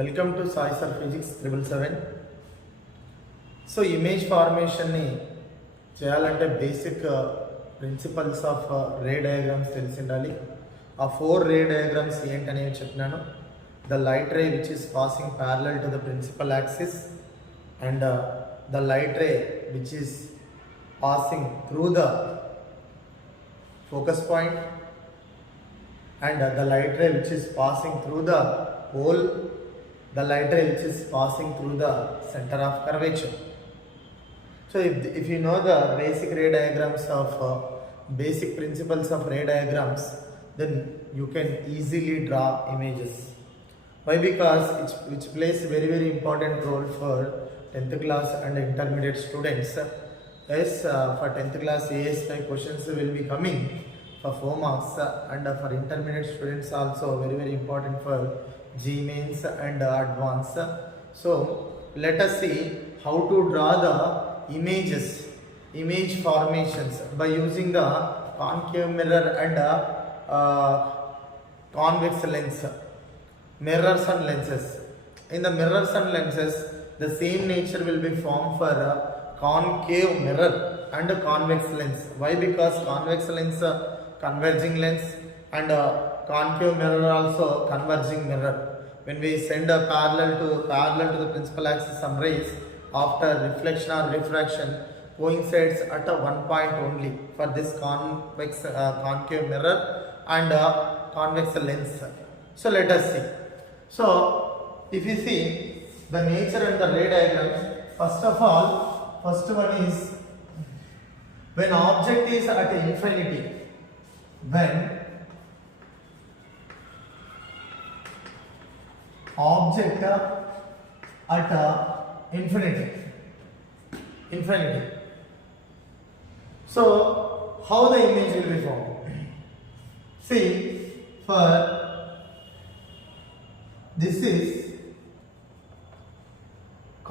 Welcome to Sai sir physics 777. So image ఫార్మేషన్ని చేయాలంటే basic principles of ray diagrams తెలిసి ఉండాలి. ఆ 4 రే డయాగ్రామ్స్ ఏంటనేవి చెప్పినాను. The light ray which is passing parallel to the principal axis and the light ray which is passing through the focus point and the light ray which is passing through the pole, the light ray which is passing through the center of curvature. So if you know the basic ray diagrams of basic principles of ray diagrams, then you can easily draw images. Why? Because which plays very important role for 10th class and intermediate students. Yes, for 10th class ASI questions will be coming for 4 marks and for intermediate students also very important for G mains and advanced. So let us see how to draw the image formations by using the concave mirror and convex lens, mirrors and lenses. In the mirrors and lenses, the same nature will be formed for concave mirror and convex lens. Why? Because convex lens converging lens and concave mirror also converging mirror. When we send a parallel to the principal axis some rays, after reflection or refraction coincides at a one point only for this concave mirror and convex lens. So let us see. So if you see the nature and the ray diagrams, first of all, first one is when object is at infinity. When object at infinity. So how the image will be formed? See, for this is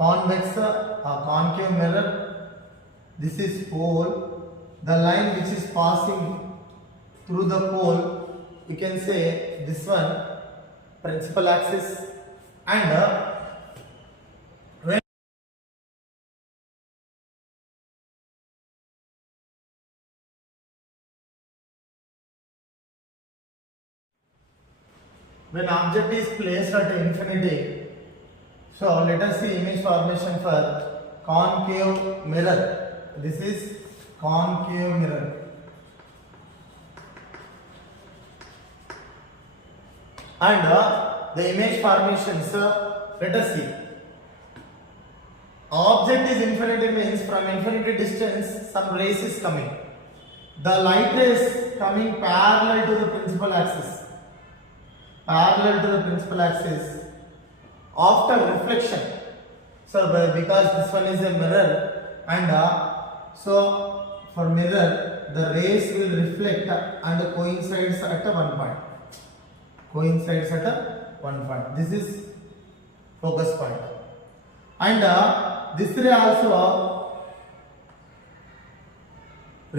convex concave mirror, this is pole, the line which is passing through the pole, you can say this one principal axis, and when object is placed at infinity. So let us see image formation for concave mirror. This is concave mirror. And the image formations, let us see. Object is infinity means from infinity distance some rays is coming. The light rays coming parallel to the principal axis. After reflection. So because this one is a mirror and so for mirror the rays will reflect and coincides at one point. This is focus point, and this ray also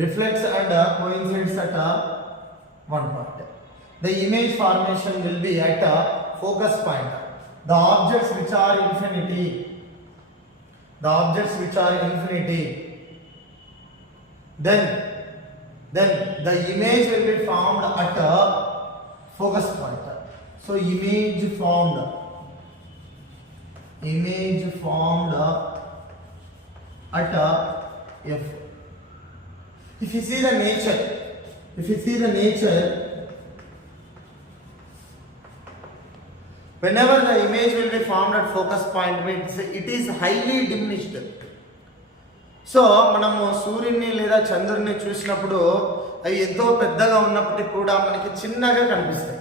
reflects and coincides at one point. The image formation will be at a focus point. The objects which are infinity, then the image will be formed at a focus point. So image formed at F. If you see the nature, whenever the image will be formed at focus point means it is highly diminished. So మనము సూర్యుని లేదా చంద్రుడిని చూసినప్పుడు అవి ఎంతో పెద్దగా ఉన్నప్పటికీ కూడా మనకి చిన్నగా కనిపిస్తాయి.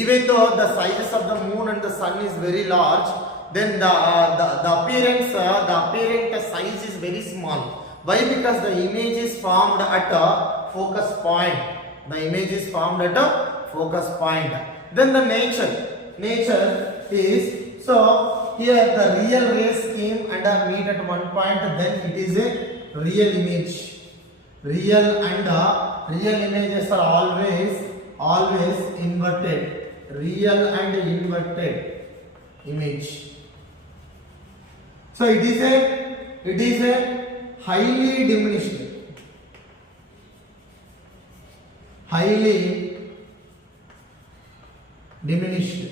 Even though the sizes of the moon and the sun is very large, then the apparent size is very small. Why? Because the image is formed at a focus point. Then the nature is, so here the real rays came and meet at one point, then it is a real image. Real images are always inverted. Real and inverted. image. So it is a highly diminished. Highly diminished.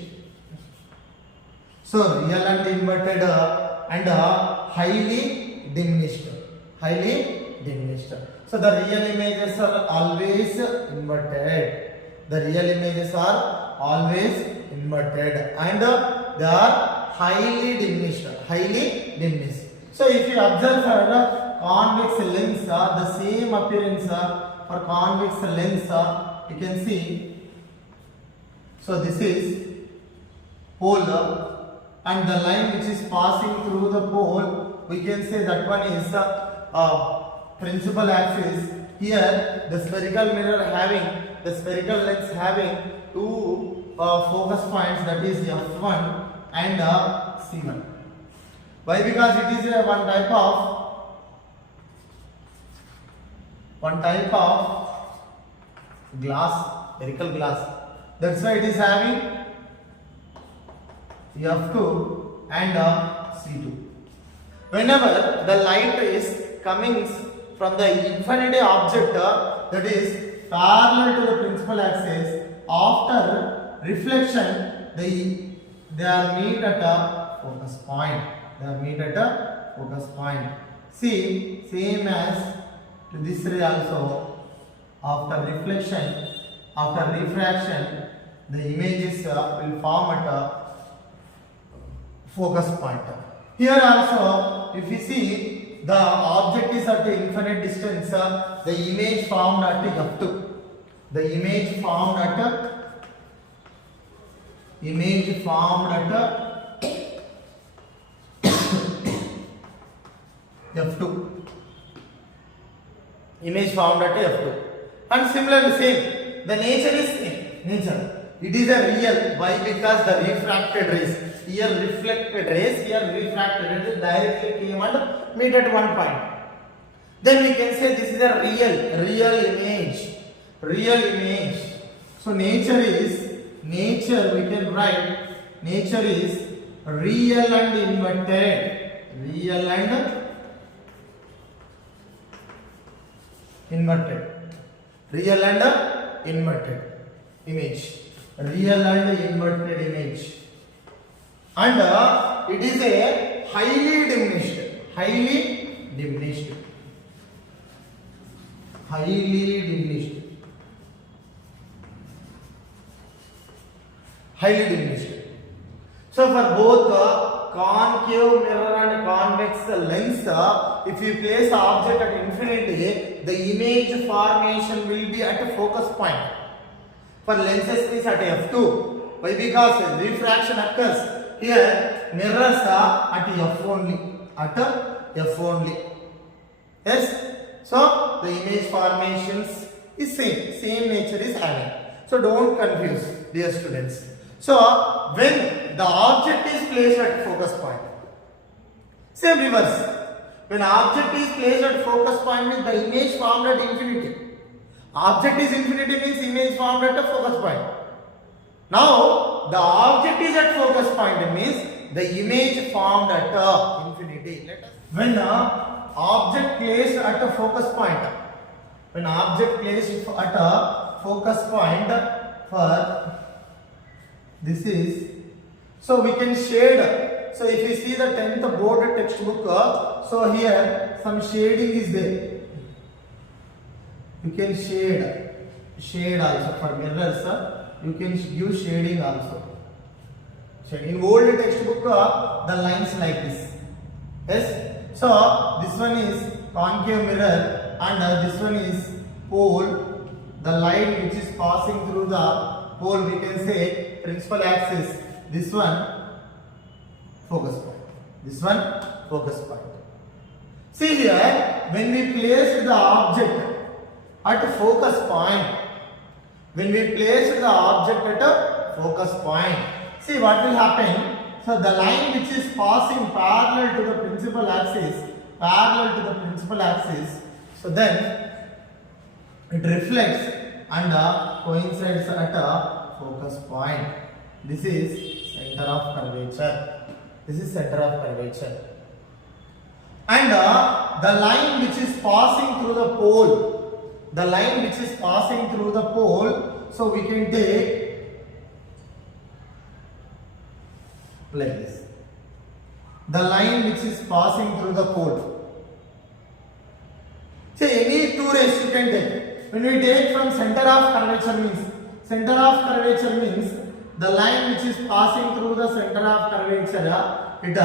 So real and inverted and highly diminished. Highly diminished. So the real images are always inverted. The real images are always inverted and they are highly diminished. Highly diminished. So if you observe for convex lens, the same appearance for convex lens, you can see. So this is pole and the line which is passing through the pole, we can say that one is principal axis. Here the spherical mirror having, the spherical lens having two focus points, that is F1 and C1. Why? Because it is one type of glass, spherical glass. That's why it is having F2 and C2. Whenever the light is coming from the infinity object that is parallel to the principal axis, after reflection they are meet at a focus point. They are meet at a focus point. See, same as to this ray also, after reflection, after refraction, the images will form at a focus point. Here also, if you see, the object is at infinite distance, the image formed at F2. The image formed at F2. Image formed at F2. And similarly same, the nature is same. Nature. It is a real. Why? Because the refracted rays. Here reflected rays, here refracted rays directly came and meet at one point. Then we can say this is a real image. Real image. So nature, we can write, nature is real and inverted. Real and inverted. Real and inverted image. Real and inverted image. And it is a highly diminished. Highly diminished. Highly diminished. Highly diminished. So for both concave mirror and convex lens, if you place the object at infinity, the image formation will be at a focus point. For lenses is at F2. Why? Because refraction occurs. Here mirrors are at F only. At F only. Yes. So the image formations is same nature is having. So don't confuse, dear students. So when the object is placed at focus point, same reverse. When object is placed at focus point means the image formed at infinity. Object is infinity means image formed at a focus point. Now the object is at focus point means the image formed at infinity. When object placed at a focus point, when object placed at a focus point for this is, so we can shade. So if you see the 10th board textbook, so here some shading is there. You can shade also for mirrors. You can use shading also. In old textbook, the lines like this. Yes. So this one is concave mirror and this one is pole. The line which is passing through the pole, we can say principal axis. This one focus point. This one focus point. See here, when we place the object at focus point, when we place the object at a focus point, see what will happen. So the line which is passing parallel to the principal axis, so then it reflects and coincides at a focus point. This is center center of curvature. This is center of curvature. And the line which is passing through the pole, the line which is passing through the pole, so we can take like this. The line which is passing through the pole. Say any two rays you can take. When we take from center of curvature means the line which is passing through the center of curvature, it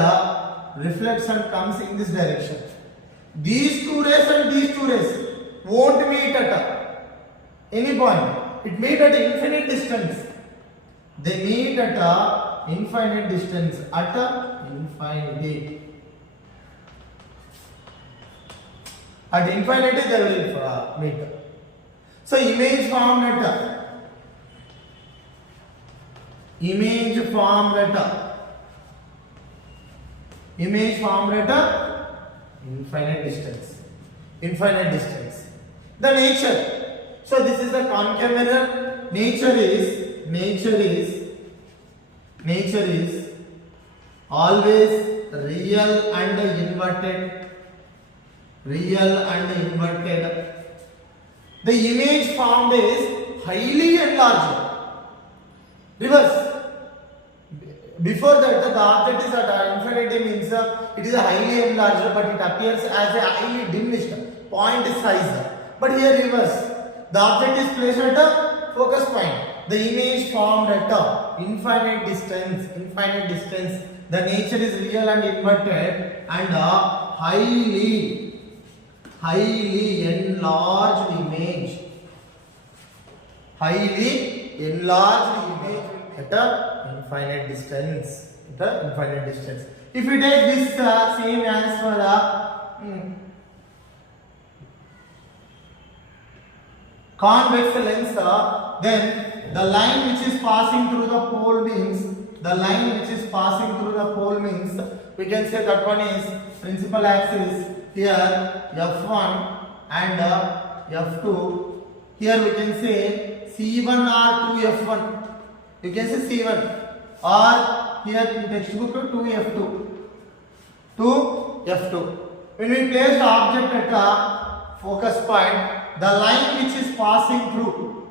reflects and comes in this direction. These two rays and these two rays won't meet at any point. It meet at infinite distance. They meet at a infinite distance, at a infinity. At infinity they will meet. So image formed at infinite distance. Infinite distance. The nature. So this is the concave mirror. Nature is always real and inverted. The image formed is highly enlarged. Reverse. Before that, the object is at infinity means it is a highly enlarged, but it appears as a highly diminished point size. But here reverse. The object is placed at a focus point. The image formed at a infinite distance. The nature is real and inverted and a highly enlarged image. At a infinite distance. If you take this same as for convex lens, then the line which is passing through the pole means we can say that one is principal axis. Here F1 and F2. Here we can say C1 or 2F1. You can say C1 or here in textbook 2F2. When we place the object at a focus point, the line which is passing through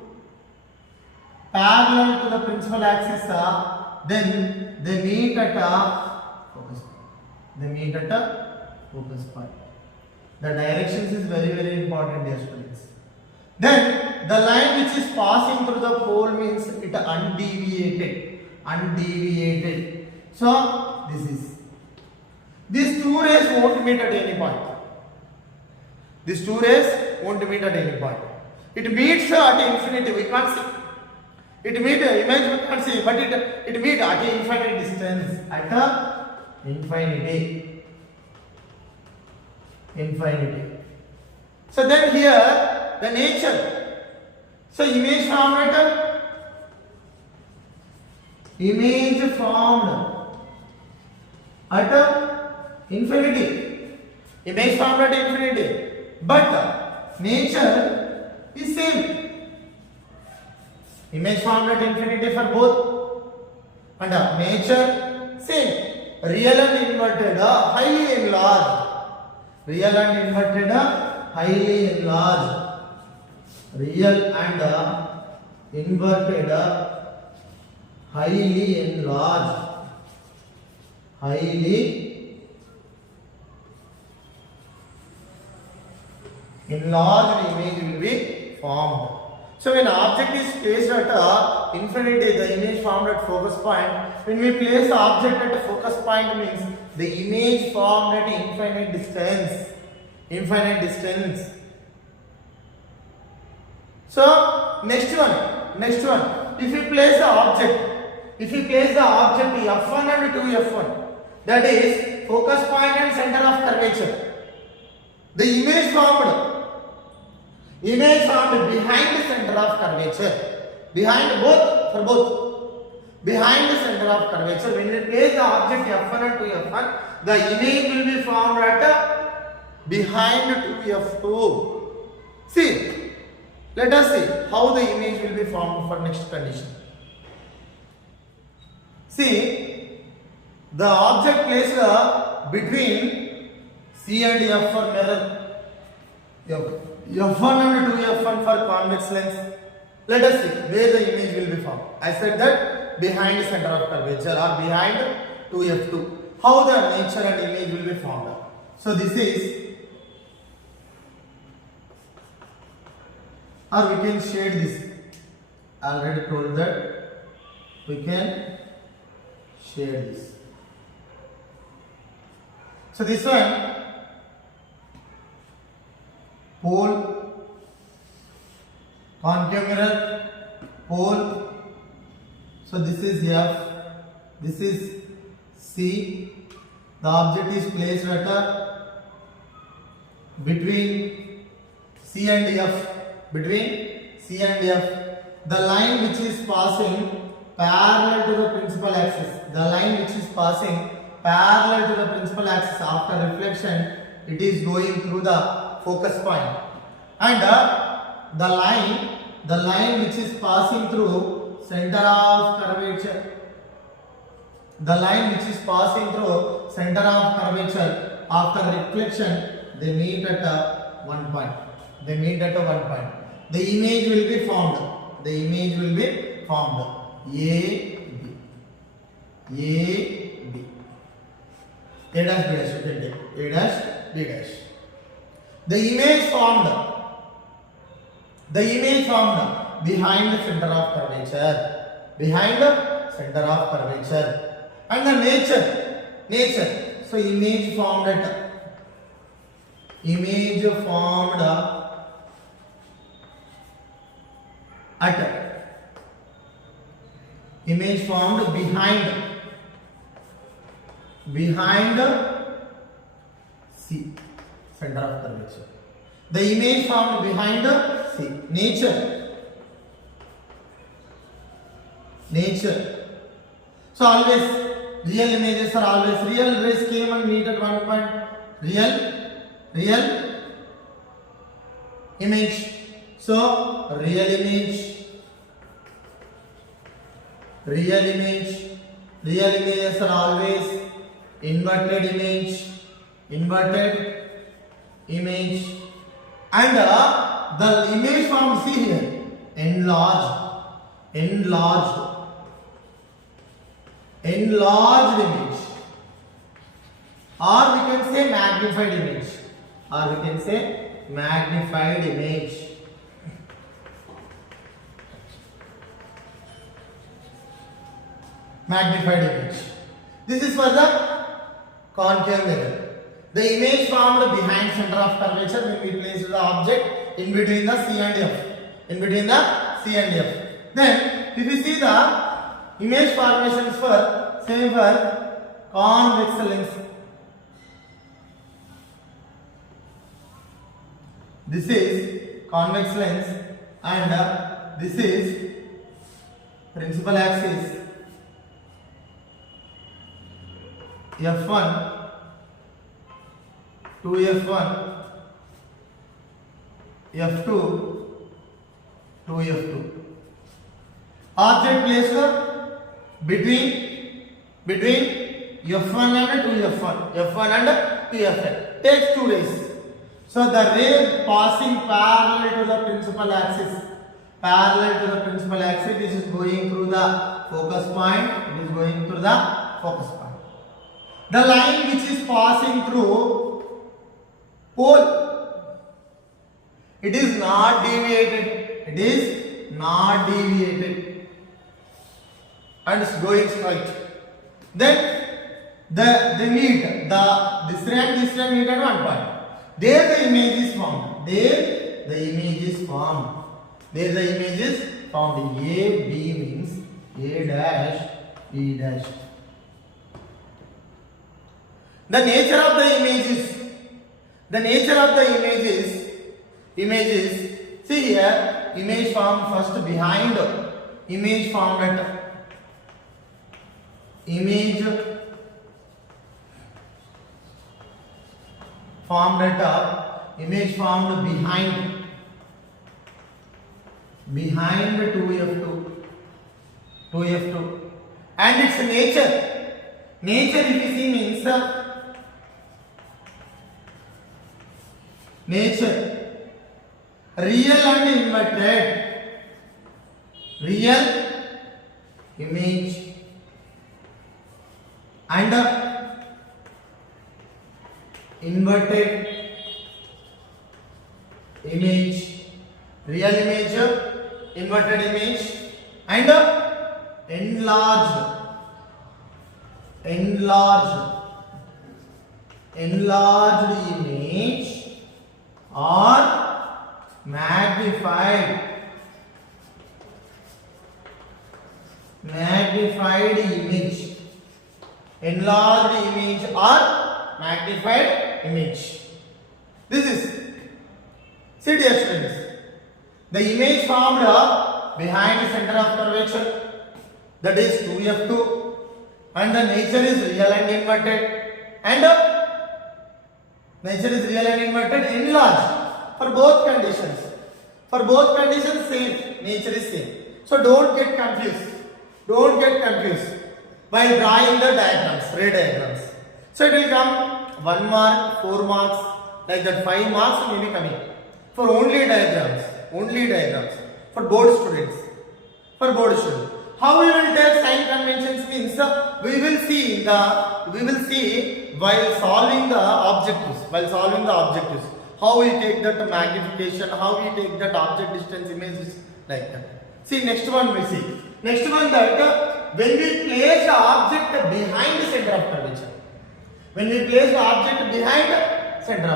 parallel to the principal axis, then they meet at a focus point. The directions is very important, dear students. Then the line which is passing through the pole means it undeviated. So this is. These two rays won't meet at any point. It meets at infinity. We can't see. It meets image we can't see, but it meets at infinite distance. At a infinity. So then here the nature. So image formed at infinity. But nature is same. Image formed at infinity for both. And nature same. Real and inverted, highly enlarged. Real and inverted, highly enlarged. Enlarged image will be formed. So when object is placed at infinity, the image formed at focus point. When we place the object at a focus point means the image formed at infinite distance. So next one. If you place the object F1 and 2F1, that is focus point and center of curvature. The image formed behind the center of curvature. Behind the center of curvature, when we place the object F1 and 2F1, the image will be formed at behind 2F2. See, let us see how the image will be formed for next condition. See, The object placed between C and F for mirror. F1 and 2F1 for convex lens. Let us see where the image will be formed. I said that behind center of curvature or behind 2F2. How the nature and image will be formed. So this is, or we can shade this. I already told that we can shade this. So this one, pole, concave mirror, pole. So this is F, this is C. The object is placed at between C and F. Between C and F. The line which is passing parallel to the principal axis. The line which is passing parallel to the principal axis after reflection, it is going through the focus point. And the line which is passing through center of curvature. The line which is passing through center of curvature after reflection, they meet at one point. They meet at one point. The image will be formed. The image will be formed. A, B. A dash, B dash, you can take. A dash, B dash. The image formed. The image formed behind the center of curvature. Behind the center of curvature. And the nature. So image formed at. Image formed at. Image formed behind. Behind C, center of curvature. The image formed behind C. Nature. So always real images are always real. Rays came and meet at one point. Real image. So real image. Real images are always inverted image, and the image formed, see here, enlarged image, or we can say magnified image, magnified image. This is for the concave mirror. The image formed behind center of curvature when we place the object in between the C and F. Then, if you see the image formations for same for convex lens. This is convex lens and this is principal axis. F1, 2F1, F2, 2F2. Object placed between F1 and 2F1, takes 2 rays. So the ray passing parallel to the principal axis, this is going through the focus point. The line which is passing through pole, it is not deviated, and it's going straight. Then they meet, this ray and this ray meet at one point. There the image is formed. A, B means A dash, B dash. The nature of the images, see here, image formed first behind, image formed at, image formed at, image formed behind 2F2, and its Nature, if you see, means nature, real and inverted, real image and inverted image, real image, inverted image and enlarged image or magnified image, enlarged image or magnified image. This is, see dear students, the image formed behind the center of curvature, that is 2f2, and the nature is real and inverted, and enlarged. For both conditions same, nature is same. So don't get confused while drawing the diagrams, ray diagrams. So it will come 1 mark, 4 marks, like that 5 marks may be coming for only diagrams for board students. How we will take sign conventions means we will see while solving the objectives, how we take that magnification, how we take that object distance images, like that. See next one we see. Next one, that when we place the object behind the center of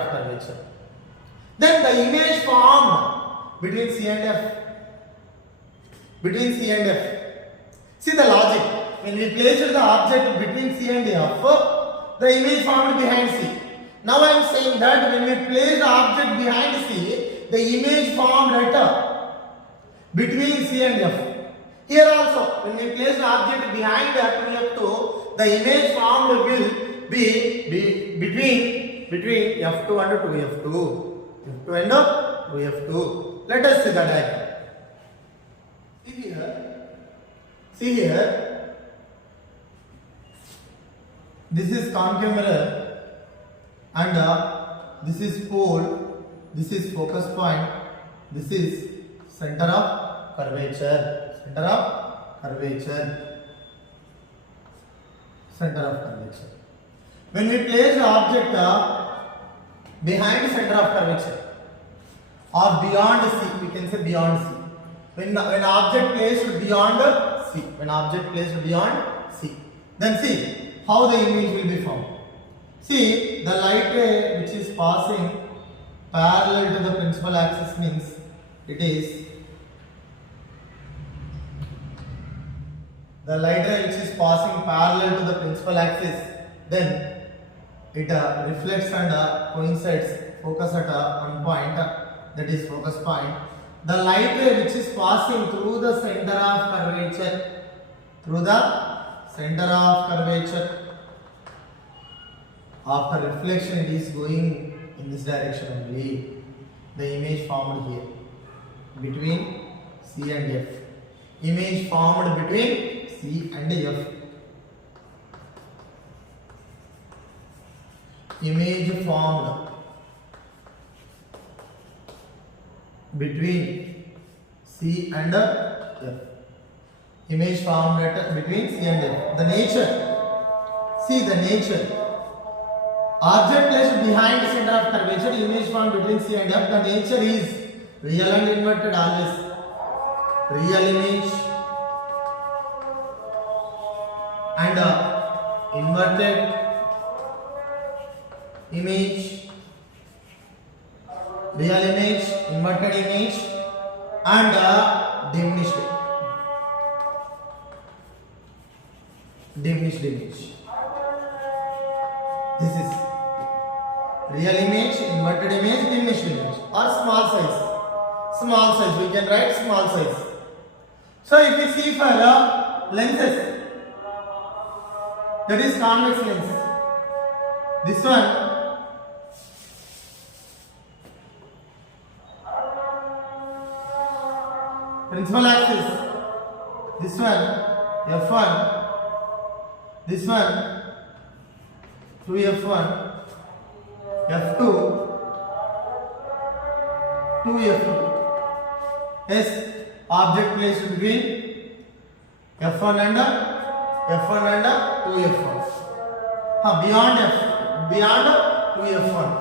curvature. Then the image formed between C and F. See the logic. When we place the object between C and F, the image formed behind C. Now I am saying that when we place the object behind C, the image formed at between C and F. Here also, when we place the object behind F2, the image formed will be between F2 and 2F2. Let us see the diagram. See here. This is concave mirror, and this is pole, this is focus point, this is center of curvature. When we place the object behind the center of curvature or beyond C, we can say beyond C. When object placed beyond C, then see how the image will be formed. See, the light ray which is passing parallel to the principal axis means it is the light ray which is passing parallel to the principal axis, then it reflects and coincides, focus at one point, that is focus point. The light ray which is passing through the center of curvature, after reflection it is going in this direction only. The image formed here between C and F. Image formed between C and F. Image formed between C and F. Image formed between C and F. The nature. See the nature. Object placed behind the center of curvature, image formed between C and F. The nature is real and inverted always. Real image and inverted image. Real image, inverted image and diminished image. This is real image, inverted image, diminished image, or small size. We can write small size. So if we see for lenses, that is convex lens. This one principal axis. This one F1. This one 2f1, f2, 2f2. Yes, object placed between f1 and 2f1.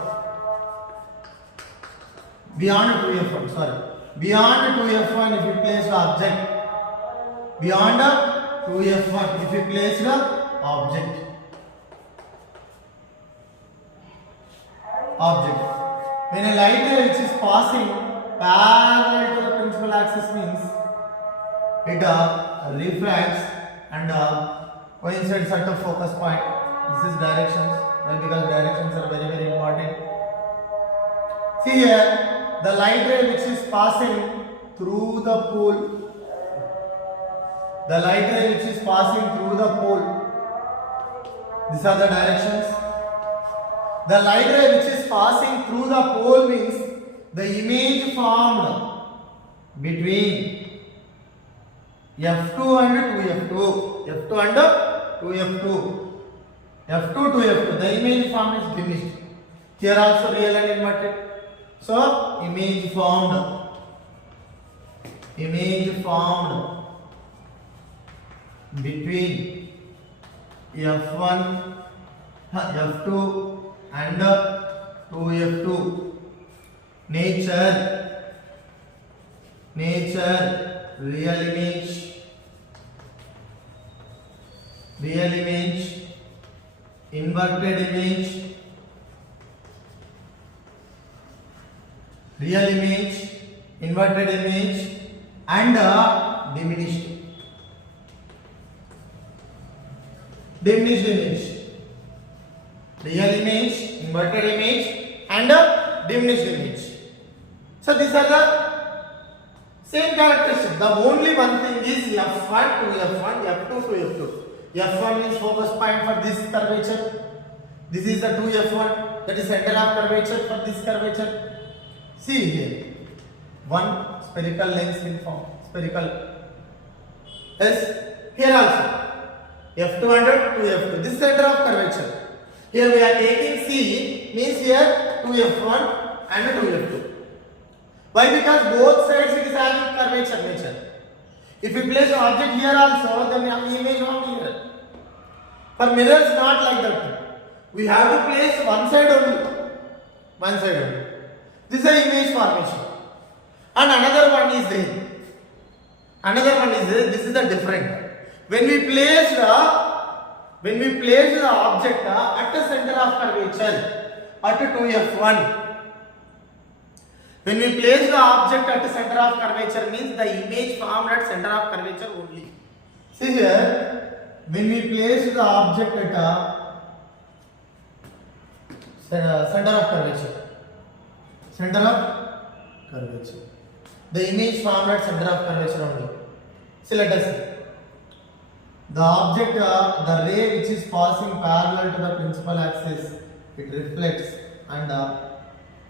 Beyond 2f1. Beyond 2f1 if you place the object. Beyond 2f1 if you place the object. When a light ray which is passing parallel to the principal axis means it refracts and coincides at the focus point. This is directions. Why? Because directions are very, very important. See here, the light ray which is passing through the pole. The light ray which is passing through the pole. These are the directions. The light ray which is passing through the pole means the image formed between F2 and 2F2. F2 and 2F2. F2 to F2. The image formed is diminished. Here also real and inverted. So image formed between F1, F2 and 2F2. Nature, real image, inverted image, real image, inverted image and diminished image. Real image, inverted image and diminished image. So these are the same characteristics. The only one thing is F1 to F1, F2 to F2. F1 is focus point for this curvature. This is the 2F1, that is center of curvature for this curvature. See here, one spherical lens will form. Spherical. Yes, here also F2 and 2F2. This center of curvature. Here we are taking C, means here 2F1 and 2F2. Why? Because both sides it is having curvature nature. If we place an object here also, then we have the image formed here. For mirrors, not like that. We have to place one side only. This is an image formation. And another one is there. This is the different. When we place the object at the center of curvature at 2F1. When we place the object at the center of curvature means the image formed at center of curvature only. See here, when we place the object at center of curvature, the image formed at center of curvature only. See, let us see. The object, the ray which is passing parallel to the principal axis, it reflects and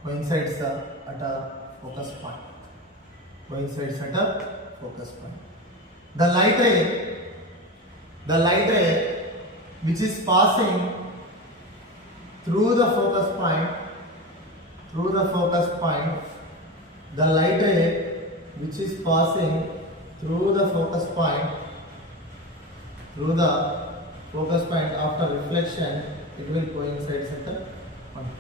coincides at a focus point. The light ray which is passing through the focus point, the light ray which is passing through the focus point after reflection, it will coincide at the one point.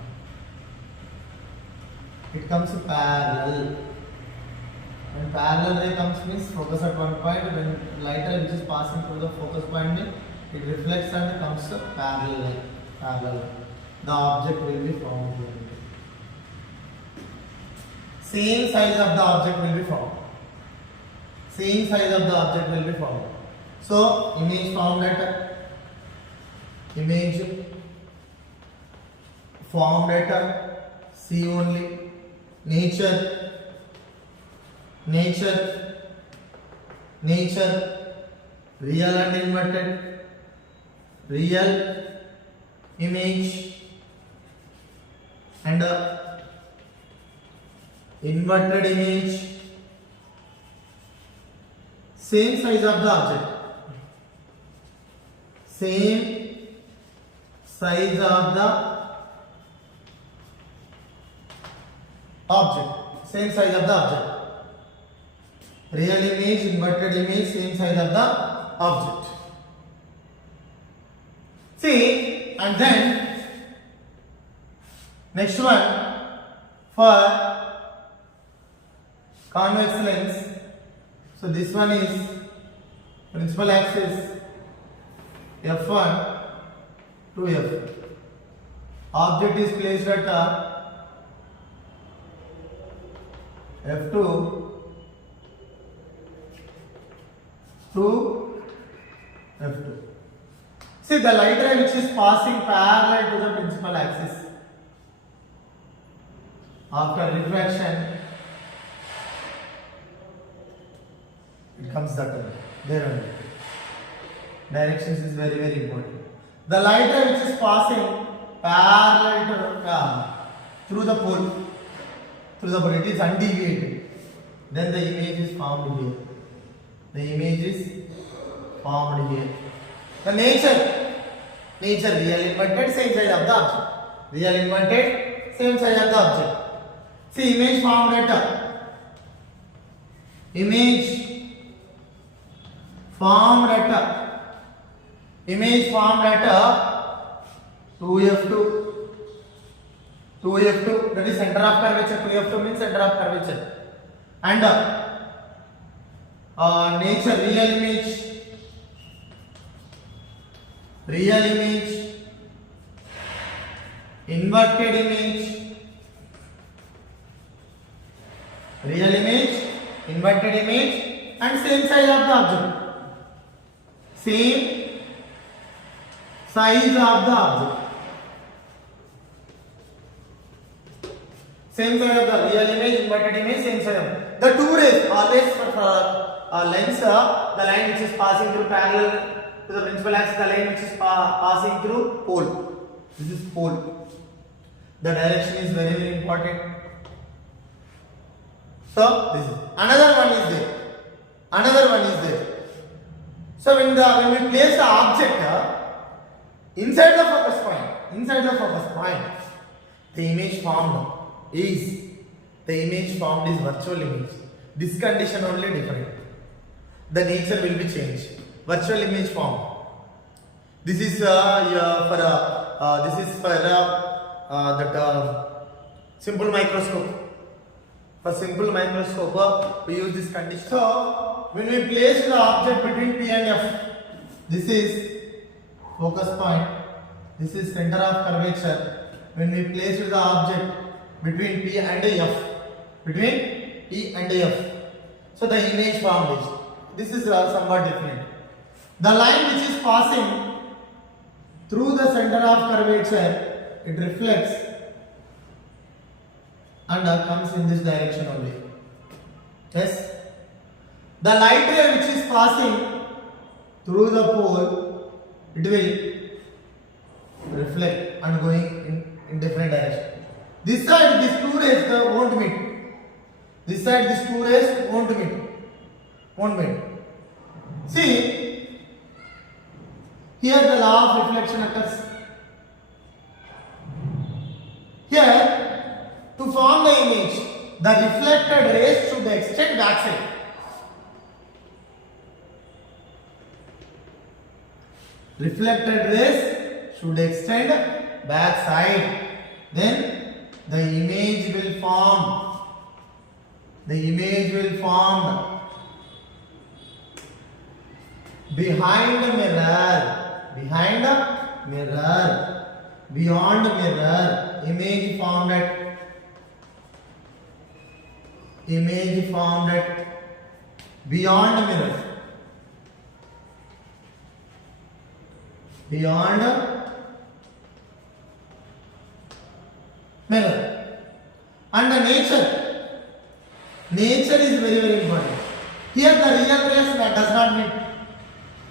It comes parallel. When parallel ray comes means focus at one point. When light ray which is passing through the focus point means it reflects and comes parallel. The object will be formed here. Same size of the object will be formed. So image formed at C only. Nature, real and inverted, real image and inverted image, same size of the object, size of the object, same size of the object. Real image, inverted image, same size of the object. See, and then next one for convex lens. So this one is principal axis f1 to f. Object is placed at f2 to f2. See, the light ray which is passing parallel to the principal axis, after refraction it comes that way, there only. Directions is very very important. The light ray which is passing parallel to through the pole, it is undeviated. Then the image is formed here. The image is formed here. The nature, real inverted, same size of the object. Real inverted, same size of the object. See, image formed at 2f2, that is center of curvature. 2f2 means center of curvature. And nature, real image, inverted image, real image, inverted image, and same size of the object. Same size of the object. Same size of the real image, inverted image, same size of the two rays. Always for lens, the line which is passing through parallel to the principal axis, the line which is passing through pole. This is pole. The direction is very very important. So this is another one is there. So when we place the object inside the focus point, the image formed is virtual image. This condition only different. The nature will be changed. Virtual image form. This is for that simple microscope. For simple microscope, we use this condition. So when we place the object between P and F, this is focus point. This is center of curvature. When we place the object between P and F, so the image formed is. This is somewhat different. The line which is passing through the center of curvature, it reflects and comes in this direction only. Yes. The light ray which is passing through the pole, it will reflect and going in different direction. This side, these two rays won't meet. This side, these two rays won't meet. See, here the law of reflection occurs. Here, to form the image, the reflected rays should extend backside. Reflected rays should extend backside. Then the image will form. Behind the mirror, beyond the mirror, image formed at beyond the mirror. And the nature is very very important. Here the real rays does not meet.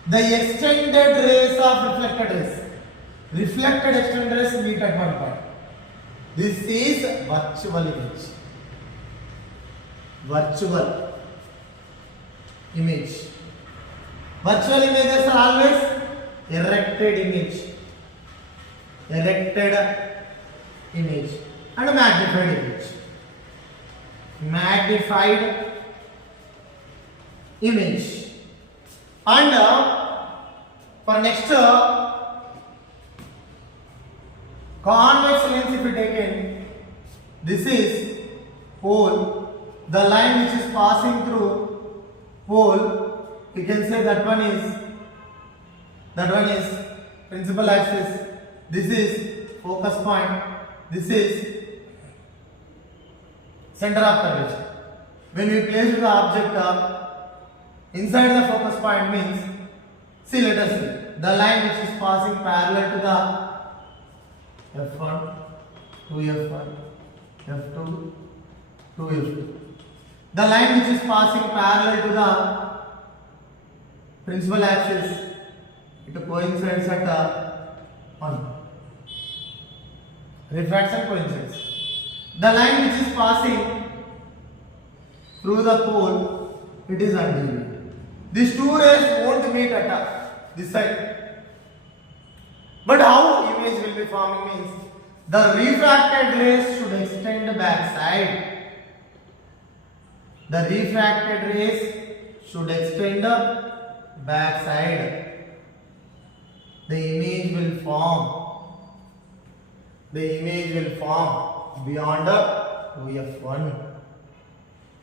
The extended rays of reflected extended rays meet at one point. This is virtual image. Virtual images are always erected image. erected image and magnified image. Magnified image. And for next convex lens, if you take in, this is pole, the line which is passing through pole, you can say that one is principal axis, this is focus point, this is center of curvature. When we place the object inside the focus point means, see, let us see, the line which is passing parallel to the F1 to F1, F2 to F2. The line which is passing parallel to the principal axis, it coincides at 1. Refraction coincides. The line which is passing through the pole, it is undeviated. These two rays won't meet at this side. But how image will be forming means, the refracted rays should extend back side. The refracted rays should extend back side. The image will form. The image will form beyond VF1.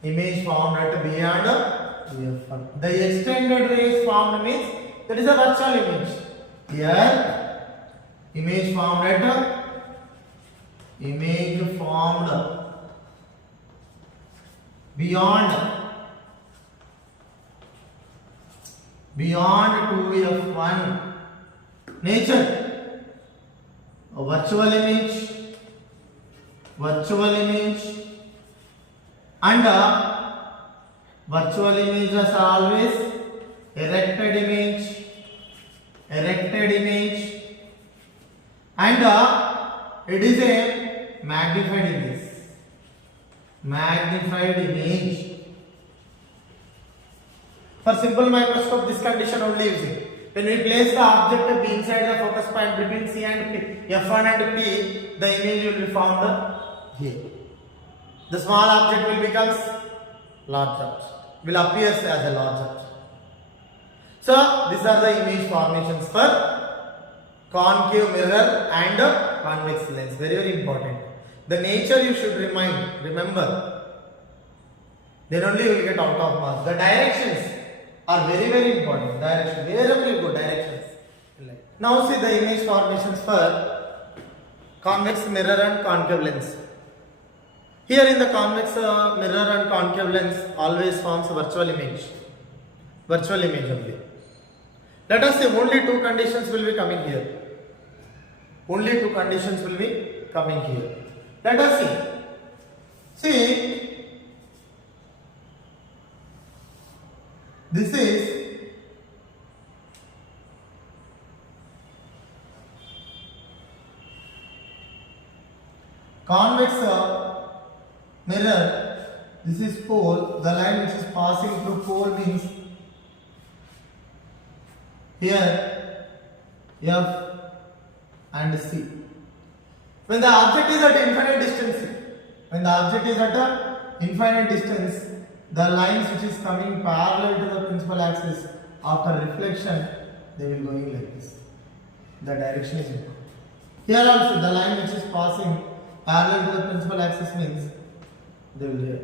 Image formed at beyond VF1. The extended rays formed means that is a virtual image. Here, image formed at image formed beyond 2F1. Nature, a virtual image, and virtual images are always erected image, and it is a magnified image. For simple microscope, this condition only using. When we place the object B inside the focus point between C and P, F1 and P, the image will be formed here. The small object will become large object, will appear as a large object. So these are the image formations for concave mirror and convex lens. Very, very important. The nature you should remember. Then only you will get out of marks. The directions are very, very important. Direction, very good directions. Now see the image formations for convex mirror and concave lens. Here in the convex mirror and concave lens always forms a virtual image. Virtual image only. Let us say only two conditions will be coming here. Only two conditions will be coming here. Let us see. See, this is convex mirror. This is pole. The line which is passing through pole means here F and C. When the object is at infinite distance, the lines which is coming parallel to the principal axis after reflection, they will going like this. The direction is equal. Here also the line which is passing parallel to the principal axis means they will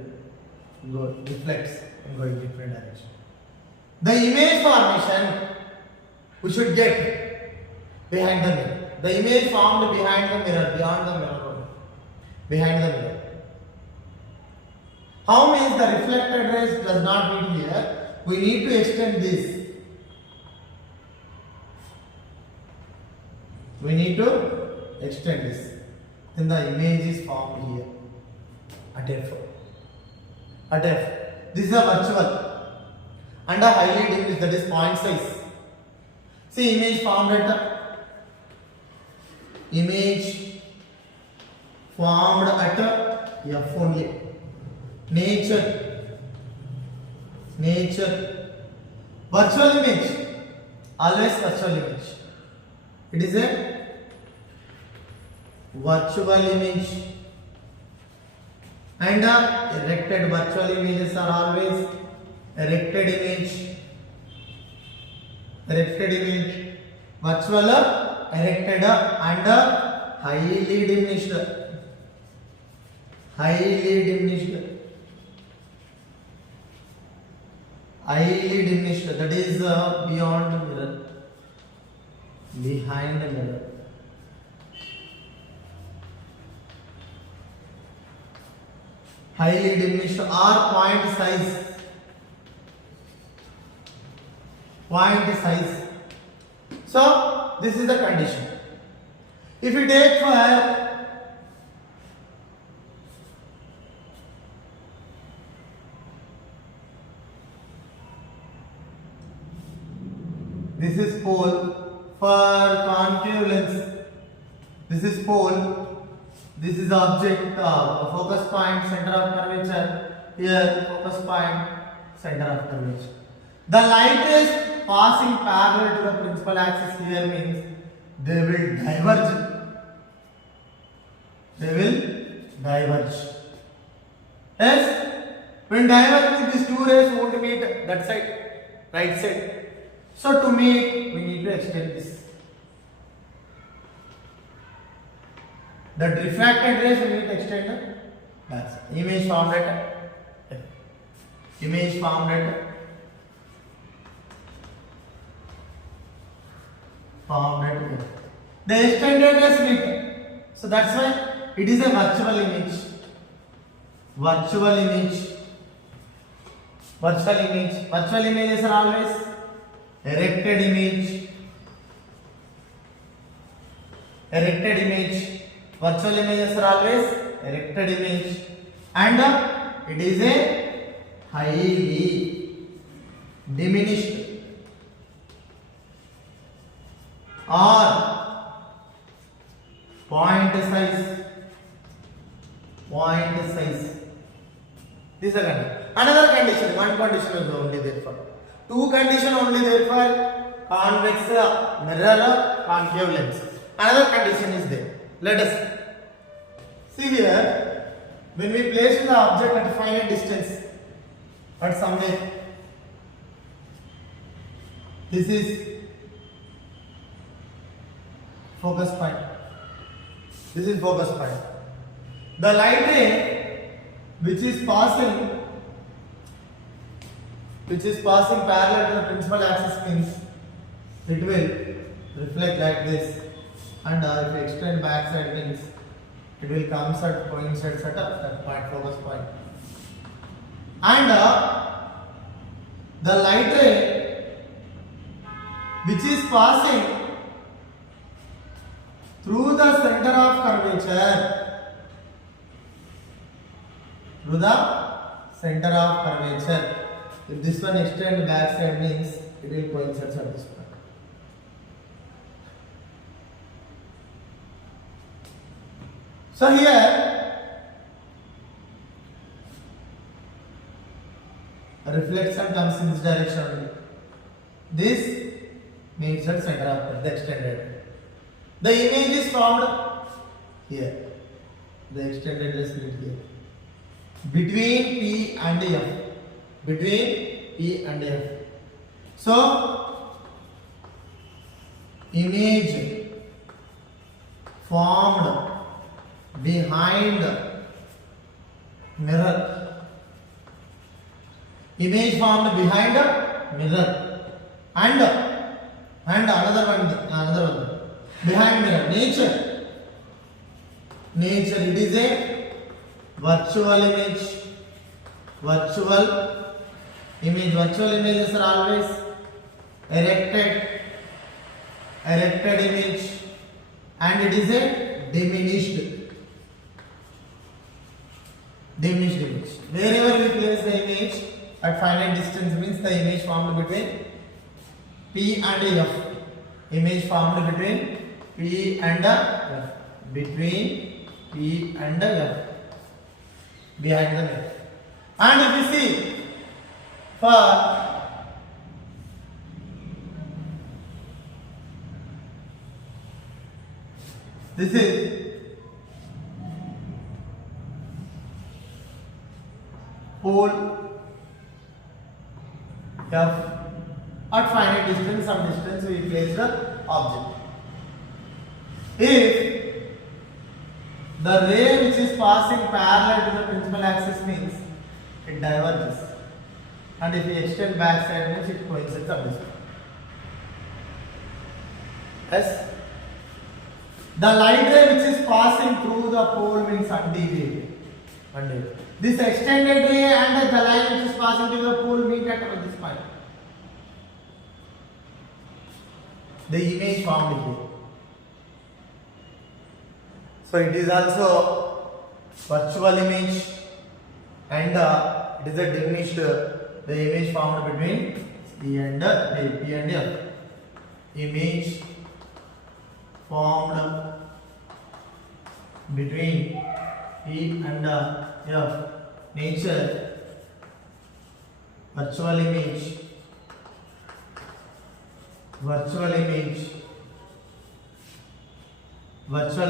go reflects and go in different direction. The image formation we should get behind the mirror. The image formed behind the mirror, beyond the mirror, behind the mirror. How means the reflected rays does not meet here? We need to extend this. We need to extend this. Then the image is formed here at F. At F. This is a virtual and a highly diminished, that is point size. See, image formed at F only. Nature. Virtual image. Always virtual image. It is a virtual image, and erected. Virtual images are always erected image, virtual erected, and highly diminished, highly diminished, that is beyond mirror, behind the mirror. Highly diminished or point size, so this is the condition. If you take for this is pole for concave lens, this is pole, this is object, focus point, center of curvature, here focus point, center of curvature. The light rays passing parallel to the principal axis here means they will diverge. Yes, when diverge these two rays won't meet that side, right side. So to meet, we need to extend this. The refracted rays we need to extend the back side. Image formed at the extended rays meet. So that's why it is a virtual image. Virtual images are always erected image. Virtual images are always erected image, and it is a highly diminished or point size. This is a condition. Another condition, one condition is only there for. Two condition only there for convex mirror, concave lens. Another condition is there. Let us see here. When we place the object at finite distance, at somewhere, this is focus point. The light ray which is passing parallel to the principal axis means it will reflect like this, and if you extend back side means it will coincides at that point, focus point. And the light ray which is passing through the center of curvature, if this one extend back side means it will coincide at this point. So here a reflection comes in this direction only. This means at center of the extended. The image is formed here. The extended is here. Between P and F. So image formed behind mirror. And another one behind mirror. Nature, it is a virtual image. Virtual images are always erected image, and it is a diminished image. Wherever we place the image at finite distance means the image formed between P and F. Image formed between P and F. Behind the mirror. And if you see for this is pole F at finite distance, some distance we place the object. If the ray which is passing parallel to the principal axis means it diverges, and if we extend back side means it coincides on this one. Yes. The light ray which is passing through the pole means undeviated. This extended ray and the line which is passing through the pole meet at this point. The image formed here. So it is also virtual image, and it is a diminished the image formed between P and F. Image formed between P and F. Nature, virtual image. Virtual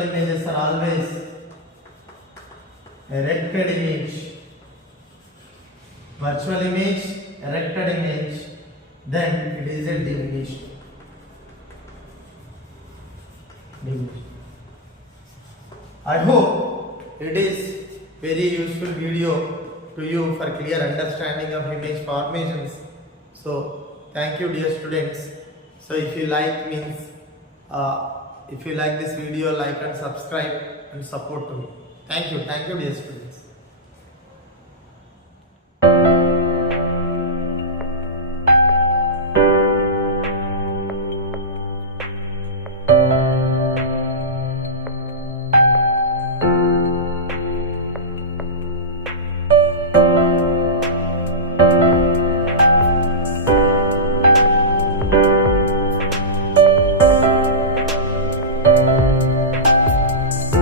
images are always erected image. Virtual image, erected image, then it is a diminished. I hope it is very useful video to you for clear understanding of image formations. So thank you dear students. So if you like this video, like and subscribe and support to me. Thank you dear students.